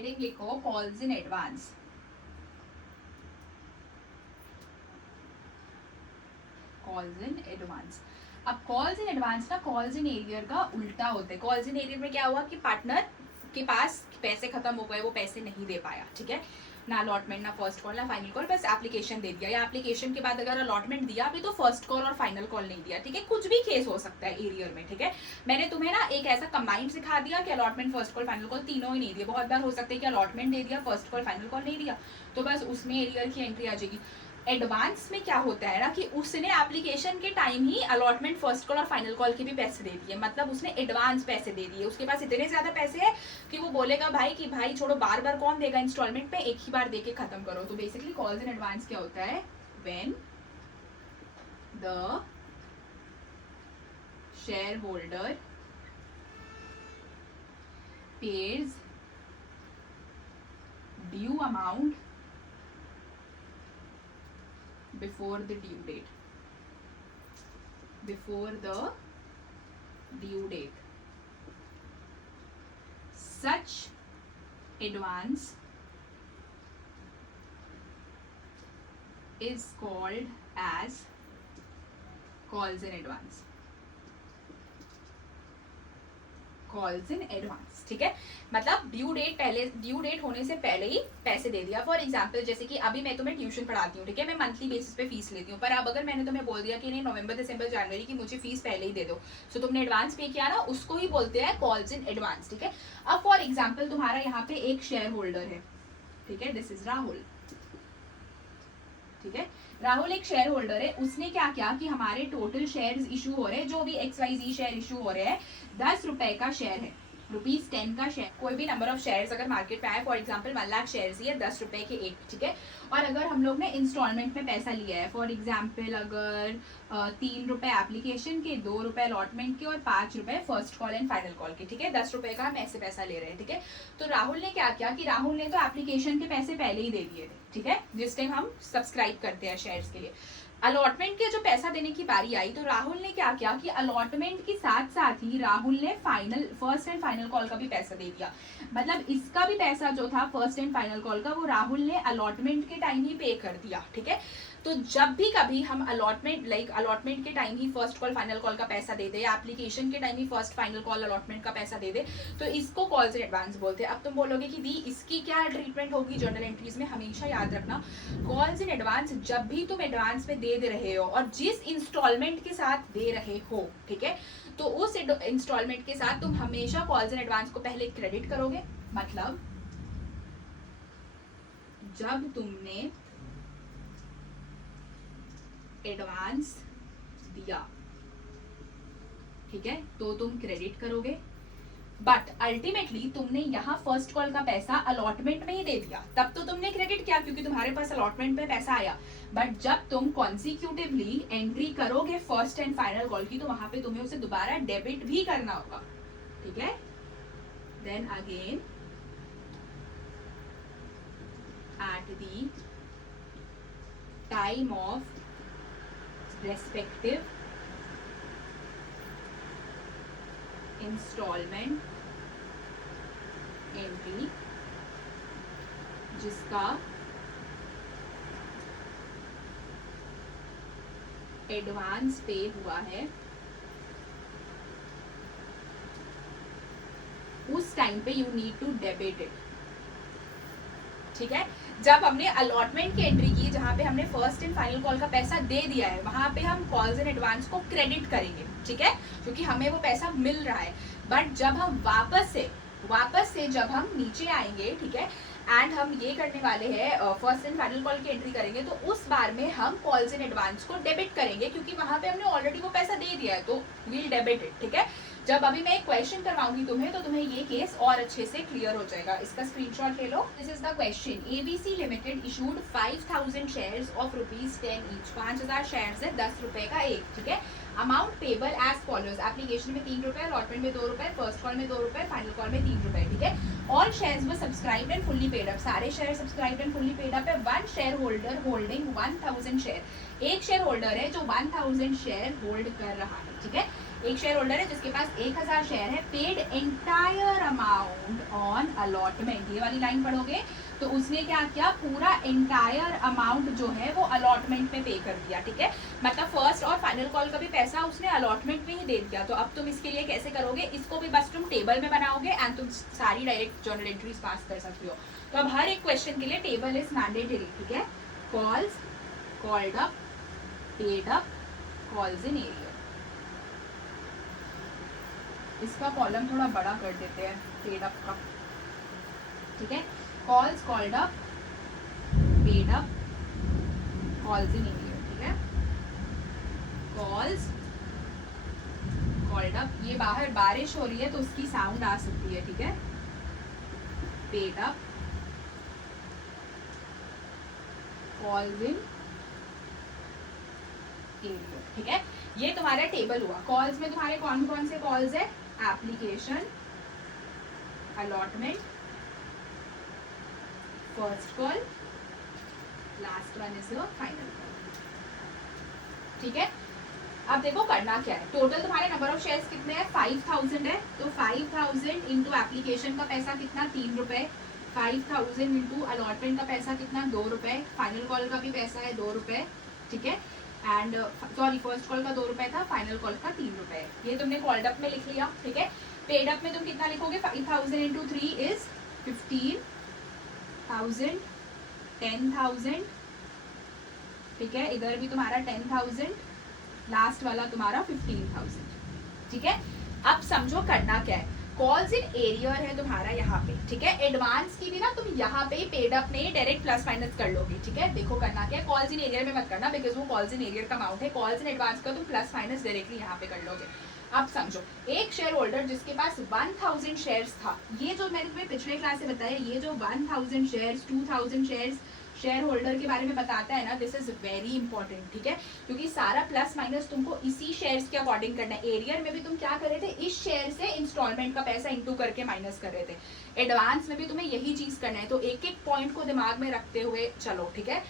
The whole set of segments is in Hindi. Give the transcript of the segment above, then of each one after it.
हेडिंग लिखो calls in advance. Calls in advance. अब कॉल्स इन एडवांस ना कॉल्स इन एरियर का उल्टा होता है। कॉल्स इन एरियर में क्या हुआ कि पार्टनर के पास पैसे खत्म हो गए, वो पैसे नहीं दे पाया, ठीक है, ना अलॉटमेंट, ना फर्स्ट कॉल, ना फाइनल कॉल, बस एप्लीकेशन दे दिया, या एप्लीकेशन के बाद अगर अलॉटमेंट दिया भी तो फर्स्ट कॉल और फाइनल कॉल नहीं दिया, ठीक है, कुछ भी केस हो सकता है एरियर में, ठीक है। मैंने तुम्हें ना एक ऐसा कंबाइंड सिखा दिया कि allotment, first call, final call तीनों ही नहीं दिए। बहुत बार हो सकता है कि अलॉटमेंट दे दिया, फर्स्ट कॉल, फाइनल कॉल नहीं दिया, तो बस उसमें एरियर की एंट्री आ जाएगी। एडवांस में क्या होता है ना कि उसने एप्लीकेशन के टाइम ही अलॉटमेंट, फर्स्ट कॉल और फाइनल कॉल के भी पैसे दे दिए, मतलब उसने एडवांस पैसे दे दिए। उसके पास इतने ज्यादा पैसे हैं कि वो बोलेगा भाई कि भाई छोड़ो, बार बार कौन देगा इंस्टॉलमेंट पे, एक ही बार देके खत्म करो। तो बेसिकली कॉल्स इन एडवांस क्या होता है, when the share holder page due amount before the due date, before the due date. Such advance is called as calls in advance. Calls in advance, ठीक है, मतलब ड्यू डेट होने से पहले ही पैसे दे दिया। फॉर एग्जांपल जैसे कि अभी मैं तुम्हें ट्यूशन पढ़ाती हूँ, ठीक है, मैं मंथली बेसिस पे फीस लेती हूँ, पर अब अगर मैंने तुम्हें बोल दिया कि नहीं नवंबर, दिसंबर, जनवरी की मुझे फीस पहले ही दे दो, तो तुमने एडवांस पे किया ना, उसको ही बोलते हैं कॉल्स इन एडवांस, ठीक है। अब फॉर एग्जाम्पल तुम्हारा यहाँ पे एक शेयर होल्डर है, ठीक है, दिस इज राहुल, ठीक है, राहुल एक शेयर होल्डर है। उसने क्या किया कि हमारे टोटल शेयर्स इशू हो रहे हैं, जो भी XYZ शेयर इशू हो रहे हैं, 10 रुपए का शेयर है, ₹10 का शेयर, कोई भी नंबर ऑफ शेयर्स अगर मार्केट में आए, फॉर एग्जांपल 1 लाख शेयर्स ही है, 10 रुपए के एक, ठीक है। और अगर हम लोग ने इंस्टॉलमेंट में पैसा लिया है, फॉर एग्जांपल अगर 3 रुपए एप्लीकेशन के, 2 रुपए अलॉटमेंट के और 5 रुपए first call and final call के, ठीक है, 10 रुपए का हम ऐसे पैसा ले रहे हैं, ठीक है। तो राहुल ने क्या किया कि राहुल ने तो एप्लीकेशन के पैसे पहले ही दे दिए थे, ठीक है, जिस टाइम हम सब्सक्राइब करते हैं शेयर्स के लिए। अलॉटमेंट के जो पैसा देने की बारी आई तो राहुल ने क्या किया कि अलॉटमेंट के साथ साथ ही राहुल ने फर्स्ट एंड फाइनल कॉल का भी पैसा दे दिया। मतलब इसका भी पैसा जो था फर्स्ट एंड फाइनल कॉल का, वो राहुल ने अलॉटमेंट के टाइम ही पे कर दिया, ठीक है। तो जब भी कभी हम अलॉटमेंट के टाइम ही फर्स्ट कॉल फाइनल कॉल का पैसा दे दे, एप्लीकेशन के टाइम ही फर्स्ट फाइनल कॉल अलॉटमेंट का पैसा दे दे, तो इसको कॉल्स इन एडवांस बोलते हैं। अब तुम बोलोगे कि दी इसकी क्या ट्रीटमेंट होगी जर्नल एंट्रीज में, हमेशा याद रखना कॉल्स इन एडवांस जब भी तुम एडवांस में दे रहे हो और जिस इंस्टॉलमेंट के साथ दे रहे हो, ठीक है, तो उस इंस्टॉलमेंट के साथ तुम हमेशा कॉल्स इन एडवांस को पहले क्रेडिट करोगे। मतलब जब तुमने एडवांस दिया, ठीक है, तो तुम क्रेडिट करोगे, बट अल्टीमेटली तुमने यहाँ फर्स्ट कॉल का पैसा अलॉटमेंट में ही दे दिया, तब तो तुमने क्रेडिट किया क्योंकि तुम्हारे पास अलॉटमेंट में पैसा आया। बट जब तुम कॉन्सिक्यूटिवली एंट्री करोगे फर्स्ट एंड फाइनल कॉल की, तो वहां पे तुम्हें उसे दोबारा डेबिट भी करना होगा, ठीक है। Then again at the time of respective installment entry, जिसका एडवांस पे हुआ है, उस टाइम पे you need to debit it, ठीक है। जब हमने अलॉटमेंट की एंट्री की, जहां पे हमने फर्स्ट एंड फाइनल कॉल का पैसा दे दिया है, वहां पे हम कॉल्स इन एडवांस को क्रेडिट करेंगे, ठीक है, क्योंकि हमें वो पैसा मिल रहा है। बट जब हम वापस से जब हम नीचे आएंगे, ठीक है, एंड हम ये करने वाले हैं फर्स्ट एंड फाइनल कॉल की एंट्री करेंगे, तो उस बार में हम कॉल्स इन एडवांस को डेबिट करेंगे क्योंकि वहां पे हमने ऑलरेडी वो पैसा दे दिया है, तो वील डेबिट इट, ठीक है। जब अभी मैं एक क्वेश्चन करवाऊंगी तुम्हें, तो तुम्हें ये केस और अच्छे से क्लियर हो जाएगा। इसका स्क्रीनशॉट ले लो। This is the question. ABC limited issued 5000 shares of ₹10 each, 5000 shares है, 10 रुपए का एक, ठीक है। Amount payable as follows, application में 3 रुपए, अलॉटमेंट में 2 रुपए, फर्स्ट कॉल में 2 रुपए, फाइनल कॉल में 3 रुपए, ठीक है। All shares were subscribed and fully paid up, सारे share subscribed and fully paid up है। One share holder holding 1000 share, एक शेयर होल्डर है जो 1000 शेयर होल्ड कर रहा है, ठीक है। एक शेयर होल्डर है जिसके पास 1000 शेयर है, paid entire amount on allotment, ये वाली लाइन पढ़ोगे तो उसने क्या किया, पूरा एंटायर अमाउंट जो है वो अलॉटमेंट में पे कर दिया, ठीक है। मतलब फर्स्ट और फाइनल कॉल का भी पैसा उसने अलॉटमेंट में ही दे दिया। तो अब तुम इसके लिए कैसे करोगे, इसको भी बस तुम टेबल में बनाओगे एंड तुम सारी डायरेक्ट जर्नल एंट्रीज पास कर सकते हो। तो अब हर एक क्वेश्चन के लिए टेबल इज मैंडेटरी, ठीक है। Calls, called up, paid up, calls in arrear. इसका कॉलम थोड़ा बड़ा कर देते हैं पेड अप का, ठीक है। Calls, called up, paid up, calls in arrear, ठीक है। कॉल्स, कॉल्ड अप, ये बाहर बारिश हो रही है तो उसकी साउंड आ सकती है, ठीक है। Paid up, calls in arrear, ठीक है। ये तुम्हारा टेबल हुआ। कॉल्स में तुम्हारे कौन कौन से कॉल्स है, application, allotment, first call, last one is your final call, ठीक है। अब देखो करना क्या है, टोटल तुम्हारे नंबर ऑफ शेयर्स कितने हैं, 5000 है। तो 5000 इंटू एप्लीकेशन का पैसा कितना, 3 रुपए, 5000 इंटू अलॉटमेंट का पैसा कितना, 2 रुपए, फाइनल कॉल का भी पैसा है 2 रुपए, ठीक है। एंड सॉरी फर्स्ट कॉल का 2 रुपए था, फाइनल कॉल का 3 रुपए। ये तुमने कॉल्ड अप में लिख लिया, ठीक है। पेड अप में तुम कितना लिखोगे, 5000 इंटू 3 इज 15,000, 10,000, ठीक है। इधर भी तुम्हारा 10,000, लास्ट वाला तुम्हारा 15,000, ठीक है। अब समझो करना क्या है, कॉल्स इन एरियर है तुम्हारा यहाँ पे, ठीक है। एडवांस की भी ना तुम यहाँ पे पेड अप में डायरेक्ट प्लस माइनस कर लोगे, ठीक है। देखो करना क्या है, कॉल्स इन एरियर में मत करना बिकॉज वो कॉल्स इन एरियर का अमाउंट है। कॉल्स इन एडवांस का तुम प्लस माइनस डायरेक्टली यहाँ पे कर लोगे। अब समझो एक शेयर होल्डर जिसके पास 1000 शेयर्स था, ये जो मैंने तुम्हें पिछले क्लास से बताया, ये जो 1000 शेयर्स, 2000 शेयर्स शेयर होल्डर के बारे में बताता है ना, दिस इज वेरी इंपॉर्टेंट, ठीक है। क्योंकि सारा प्लस माइनस तुमको इसी शेयर्स के अकॉर्डिंग करना है। एरियर में भी तुम क्या कर रहे थे, इस शेयर से इंस्टॉलमेंट का पैसा इंटू करके माइनस कर रहे थे। एडवांस में भी तुम्हें यही चीज करना है। तो एक एक पॉइंट को दिमाग में रखते हुए चलो, ठीक है।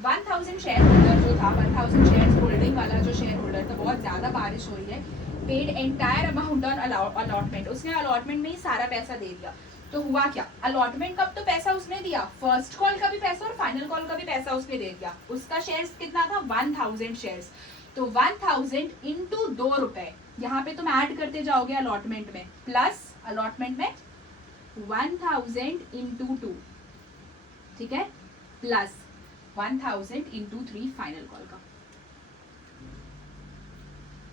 1000 शेयर होल्डर जो था, 1000 शेयर होल्डिंग वाला जो शेयर होल्डर था, बहुत ज्यादा बारिश हो रही है, paid entire amount on allotment, उसने अलॉटमेंट में ही सारा पैसा दे दिया। तो हुआ क्या, अलॉटमेंट का तो पैसा उसने दिया, फर्स्ट कॉल का भी पैसा और फाइनल कॉल का भी पैसा उसने दे दिया। उसका शेयर्स कितना था, 1000 शेयर्स। तो 1000 इंटू 2 रुपए, यहाँ पे तुम ऐड करते जाओगे अलॉटमेंट में, प्लस अलॉटमेंट में 1000 इंटू 2, ठीक है, प्लस 1000 इंटू 3 फाइनल कॉल का।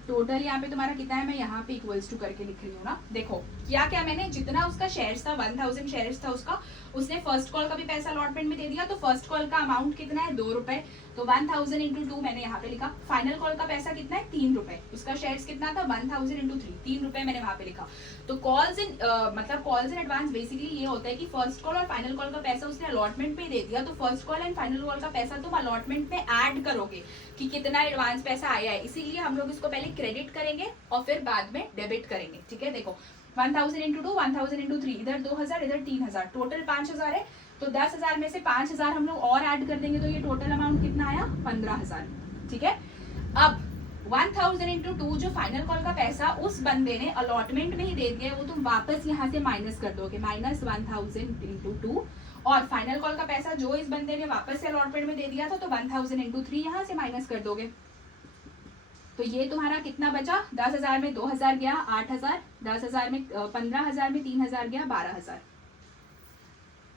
टोटल यहाँ पे तुम्हारा कितना है, मैं यहाँ पे इक्वल्स टू करके लिख रही हूँ ना। देखो क्या क्या मैंने, जितना उसका शेयर्स था 1000 शेयर्स था उसका, उसने फर्स्ट कॉल का भी पैसा अलॉटमेंट में दे दिया। तो फर्स्ट कॉल का अमाउंट कितना है, 2 रुपए। तो 1000 इंटू 2 मैंने यहाँ पे लिखा। फाइनल कॉल का पैसा कितना है, 3 रुपए। उसका शेयर्स कितना था, 1000 इंटू 3 रुपए मैंने वहां पे लिखा। तो कॉल्स इन मतलब कॉल्स इन एडवांस बेसिकली ये होता है कि फर्स्ट कॉल और फाइनल कॉल का पैसा उसने अलॉटमेंट में दे दिया। तो first call and final call का पैसा तुम अलॉटमेंट में ऐड करोगे कि कितना एडवांस पैसा आया है। इसीलिए हम लोग इसको पहले क्रेडिट करेंगे और फिर बाद में डेबिट करेंगे, ठीक है। देखो 1000 इंटू 2, 1000 इंटू 3, इधर 2000, इधर 3000, टोटल 5000 है। तो 10,000 में से 5000 हम लोग और ऐड कर देंगे तो ये टोटल अमाउंट कितना आया, 15,000, ठीक है। अब 1000 इंटू 2 जो फाइनल कॉल का पैसा उस बंदे ने अलॉटमेंट में ही दे दिया है, वो तुम वापस यहाँ से माइनस कर दोगे, माइनस 1000 इंटू 2। और फाइनल कॉल का पैसा जो इस बंदे ने वापस से अलॉटमेंट में दे दिया था, तो 1000 इंटू 3 यहाँ से माइनस कर दोगे। तो ये तुम्हारा कितना बचा, 10,000 में 2000 गया 8000, 10,000 में 15,000 में 3000 गया 12,000।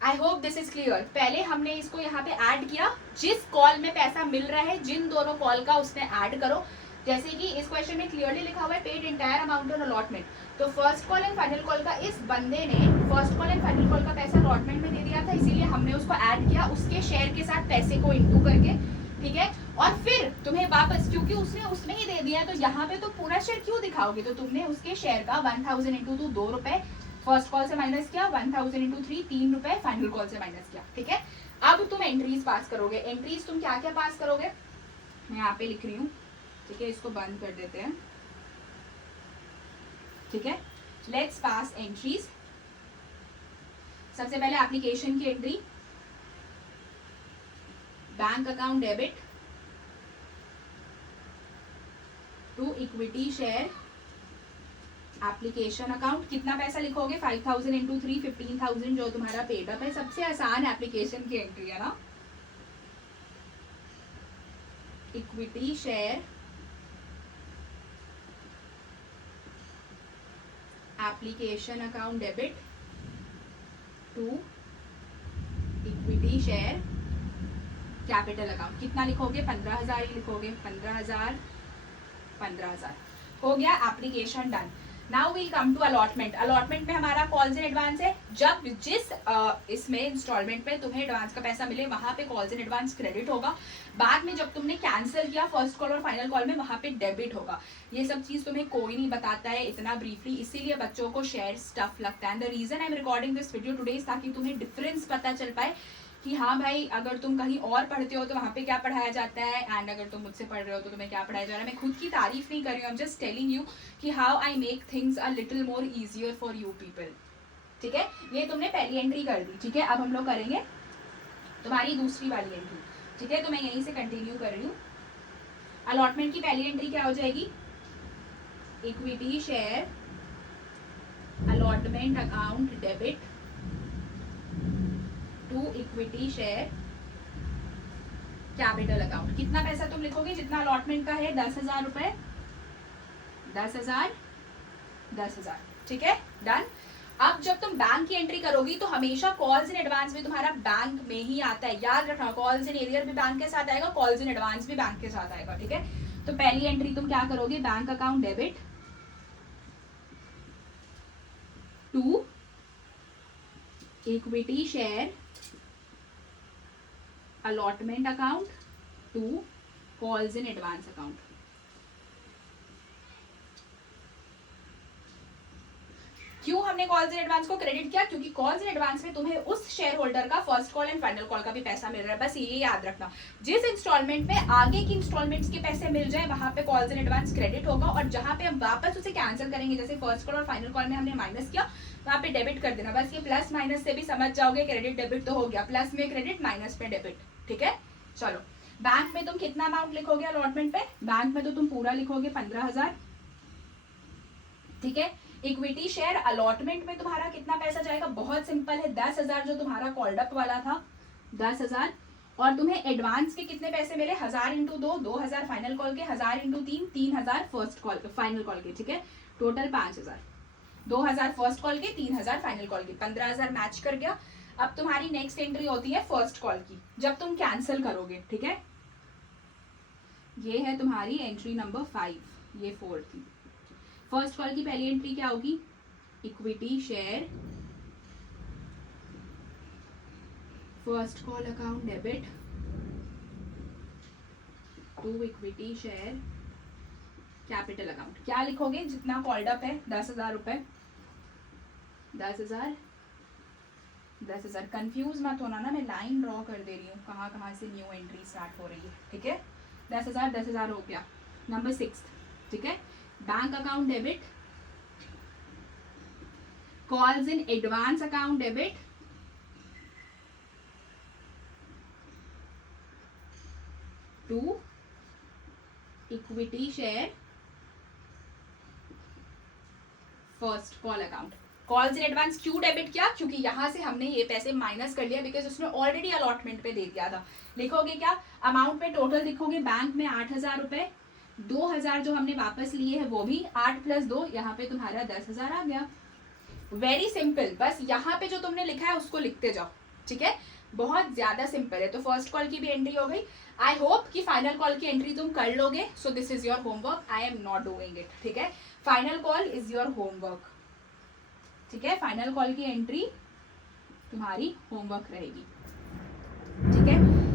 I hope this is clear. पहले हमने इसको यहाँ पे ऐड किया, जिस कॉल में पैसा मिल रहा है जिन दोनों कॉल का उसने ऐड करो। जैसे कि इस क्वेश्चन में क्लियरली लिखा हुआ है paid entire amount on allotment. तो first call and final call का इस बंदे ने first call and final call का पैसा अलॉटमेंट में दे दिया था, इसीलिए हमने उसको ऐड किया उसके शेयर के साथ पैसे को इंटू करके, ठीक है। और फिर तुम्हें वापस, क्योंकि उसने उसमें ही दे दिया, तो यहाँ पे तो पूरा शेयर क्यों दिखाओगे, तो तुमने उसके शेयर का 1000 इंटू 2 2 रुपए फर्स्ट कॉल से माइनस किया, 1000 इंटू 3 3 रुपए फाइनल कॉल से माइनस किया, ठीक है। अब तुम एंट्रीज पास करोगे। एंट्रीज तुम क्या क्या पास करोगे, मैं यहाँ पे लिख रही हूँ, ठीक है। इसको बंद कर देते हैं, ठीक है। Let's pass entries. सबसे पहले एप्लीकेशन की entry, bank account debit to equity share application account कितना पैसा लिखोगे 5000 इंटू 3 15,000 जो तुम्हारा पेड अप है। सबसे आसान एप्लीकेशन की एंट्री है ना। Equity share application account debit to equity share capital account कितना लिखोगे 15,000 ही लिखोगे 15,000 हो गया application done. Now we'll come to allotment. Allotment में हमारा कॉल्स इन एडवांस है। जब जिस इसमें इंस्टॉलमेंट में तुम्हें एडवांस का पैसा मिले वहां पे कॉल्स इन एडवांस क्रेडिट होगा। बाद में जब तुमने कैंसिल किया फर्स्ट कॉल और फाइनल कॉल में वहां पे डेबिट होगा। ये सब चीज तुम्हें कोई नहीं बताता है इतना ब्रीफली, इसीलिए बच्चों को शेयर स्टफ लगता है। And the reason I am recording this video today ताकि तुम्हें डिफरेंस पता चल पाए कि हाँ भाई अगर तुम कहीं और पढ़ते हो तो वहाँ पे क्या पढ़ाया जाता है एंड अगर तुम मुझसे पढ़ रहे हो तो तुम्हें क्या पढ़ाया जा रहा है। मैं खुद की तारीफ नहीं कर रही हूँ, I am just telling you कि how I make things a little more easier for you people. ठीक है, ये तुमने पहली एंट्री कर दी। ठीक है, अब हम लोग करेंगे तुम्हारी दूसरी वाली एंट्री। ठीक है, तो मैं यहीं से कंटिन्यू कर रही हूँ। अलॉटमेंट की पहली एंट्री क्या हो जाएगी, equity share allotment account debit to equity share capital account. कितना पैसा तुम लिखोगे जितना अलॉटमेंट का है 10,000 रुपए 10,000 10,000। ठीक है, डन। अब जब तुम बैंक की एंट्री करोगी तो हमेशा कॉल्स इन एडवांस भी तुम्हारा बैंक में ही आता है। याद रखना, कॉल्स इन एरियर भी बैंक के साथ आएगा, कॉल्स इन एडवांस भी बैंक के साथ आएगा। ठीक है, तो पहली एंट्री तुम क्या करोगे, bank account debit to equity share allotment account to calls in advance account. क्यों हमने कॉल्स इन एडवांस को क्रेडिट किया, क्योंकि कॉल्स इन एडवांस में तुम्हें उस शेयर होल्डर का first call and final call का भी पैसा मिल रहा है। बस ये याद रखना, जिस इंस्टॉलमेंट में आगे की इंस्टॉलमेंट्स के पैसे मिल जाए वहां पे कॉल्स इन एडवांस क्रेडिट होगा, और जहां पे हम वापस उसे कैंसिल करेंगे जैसे फर्स्ट कॉल और फाइनल कॉल में हमने माइनस किया वहां पे डेबिट कर देना। बस ये प्लस माइनस से भी समझ जाओगे, क्रेडिट डेबिट तो हो गया, प्लस में क्रेडिट माइनस में डेबिट। ठीक है, चलो बैंक में तुम कितना अमाउंट लिखोगे अलॉटमेंट पे, बैंक में तो तुम पूरा लिखोगे 15,000। ठीक है, इक्विटी शेयर अलॉटमेंट में तुम्हारा कितना पैसा जाएगा, बहुत सिंपल है, 10,000 जो तुम्हारा कॉल्ड अप वाला था 10,000, और तुम्हें एडवांस के कितने पैसे मिले 1000 इंटू 2 2,000 फाइनल कॉल के, 1000 into 3 3,000 first call final call के। ठीक है, टोटल 5,000, 2,000 फर्स्ट कॉल के 3,000 फाइनल कॉल के, 15,000 मैच कर गया। अब तुम्हारी नेक्स्ट एंट्री होती है फर्स्ट कॉल की, जब तुम कैंसिल करोगे। ठीक है, ये है तुम्हारी एंट्री नंबर 5, ये 4 थी। फर्स्ट कॉल की पहली एंट्री क्या होगी, equity share first call account debit to equity share capital account. क्या लिखोगे, जितना कॉल्ड अप है 10,000 रुपए 10,000 10,000। कंफ्यूज मत होना ना, मैं लाइन ड्रॉ कर दे रही हूँ कहाँ कहाँ से न्यू एंट्री स्टार्ट हो रही है। ठीक है, 10,000 10,000 हो गया। नंबर 6, ठीक है, bank account debit calls in advance account debit to equity share first call account. Calls in advance क्यों डेबिट किया, क्योंकि यहां से हमने ये पैसे माइनस कर लिया बिकॉज उसने ऑलरेडी अलॉटमेंट पे दे दिया था। लिखोगे क्या, अमाउंट पे टोटल लिखोगे, बैंक में 8,000 रुपए, 2,000 जो हमने वापस लिए हैं वो भी, 8 प्लस 2 यहाँ पे तुम्हारा 10,000 आ गया। वेरी सिंपल, बस यहाँ पे जो तुमने लिखा है उसको लिखते जाओ। ठीक है, बहुत ज्यादा सिंपल है। तो फर्स्ट कॉल की भी एंट्री हो गई। आई होप कि फाइनल कॉल की एंट्री तुम कर लोगे। So this is your homework, I am not doing it. ठीक है, final call is your homework. ठीक है, फाइनल कॉल की एंट्री तुम्हारी होमवर्क रहेगी। ठीक है,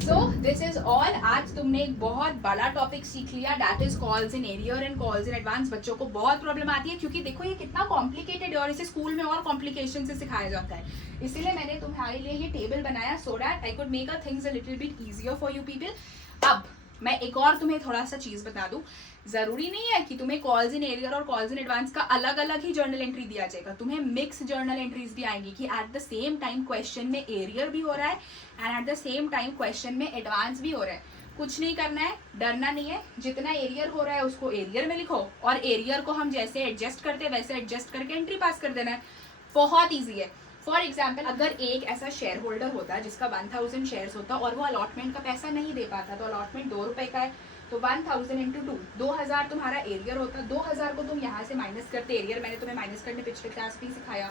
सो दिस इज ऑल। आज तुमने एक बहुत बड़ा टॉपिक सीख लिया, that is calls in arrear and calls in advance. बच्चों को बहुत प्रॉब्लम आती है क्योंकि देखो ये कितना कॉम्प्लिकेटेड है और इसे स्कूल में और कॉम्प्लिकेशन से सिखाया जाता है। इसीलिए मैंने तुम्हारे लिए ये टेबल बनाया so that I could make a things a little bit easier for you people. अब मैं एक और तुम्हें थोड़ा सा चीज बता दूं, जरूरी नहीं है कि तुम्हें कॉल्स इन एरियर और कॉल्स इन एडवांस का अलग अलग ही जर्नल एंट्री दिया जाएगा। तुम्हें मिक्स जर्नल एंट्रीज भी आएंगी कि at the same time question में एरियर भी हो रहा है and at the same time question में एडवांस भी हो रहा है। कुछ नहीं करना है, डरना नहीं है, जितना एरियर हो रहा है उसको एरियर में लिखो और एरियर को हम जैसे एडजस्ट करते हैं वैसे एडजस्ट करके एंट्री पास कर देना है। बहुत ईजी है। फॉर एग्जाम्पल अगर एक ऐसा शेयर होल्डर होता है जिसका 1000 शेयर्स होता और वो अलॉटमेंट का पैसा नहीं दे पाता, तो अलॉटमेंट 2 रुपए का है, तो 1000 इंटू 2, 2000 तुम्हारा एरियर होता। 2000 को तुम यहाँ से माइनस करते, एरियर मैंने तुम्हें माइनस करने पिछले क्लास में सिखाया,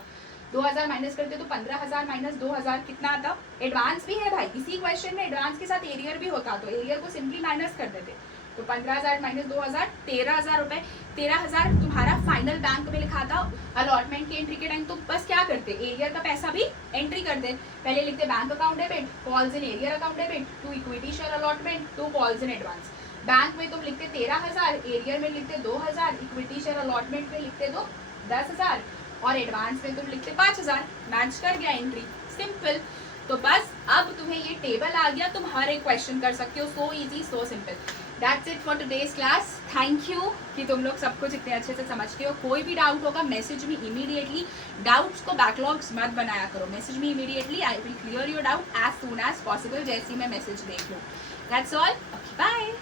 2000 माइनस करते तो 15000 माइनस 2000 कितना आता? एडवांस भी है भाई, इसी क्वेश्चन में एडवांस के साथ एरियर भी होता, तो एरियर को सिंपली माइनस कर देते। तो 15000 माइनस 2000, 13000 रुपए। 13000 तुम्हारा फाइनल बैंक में लिखा था। अलॉटमेंट की एंट्री के टाइम तो बस क्या करते, एरियर का पैसा भी एंट्री कर दे। पहले लिखते bank account debit, calls in arrear account debit, to equity share allotment, to calls in advance. Bank में तुम लिखते 13000, एरियर में लिखते 2000, इक्विटी शेयर अलॉटमेंट में लिखते तो 10000 और एडवांस में तुम लिखते 5000। मैच कर गया एंट्री, सिंपल। तो बस अब तुम्हें ये टेबल आ गया, तुम हर एक क्वेश्चन कर सकते हो। So easy, so simple. That's it for today's class. Thank you कि तुम लोग सब कुछ इतने अच्छे से समझते हो। कोई भी डाउट होगा मैसेज में इमीडिएटली, डाउट्स को बैकलॉग्स मत बनाया करो, मैसेज में immediately. I will clear your doubt as soon as possible, जैसे ही मैं मैसेज देख लूँ। That's all, bye.